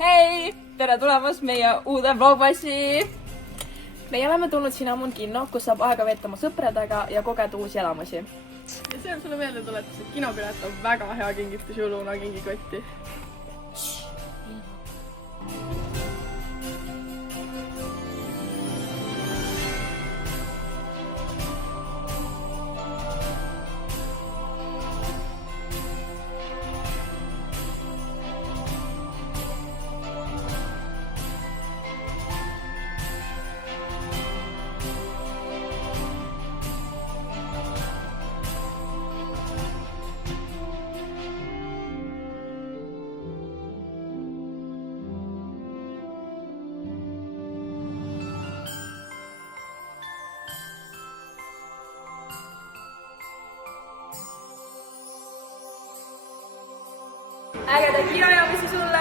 Hei! Tere tulemast meie uude vlogmassi! Meie oleme tulnud Cinnamon kinno, kus saab aega veeta oma sõpradega ja kogeda uusi elamusi. Ja see on sulle meelde tuletus, et kinopilet on väga hea kingitus jõuluna kingikotti. Ägeda kinojaamisi sulle!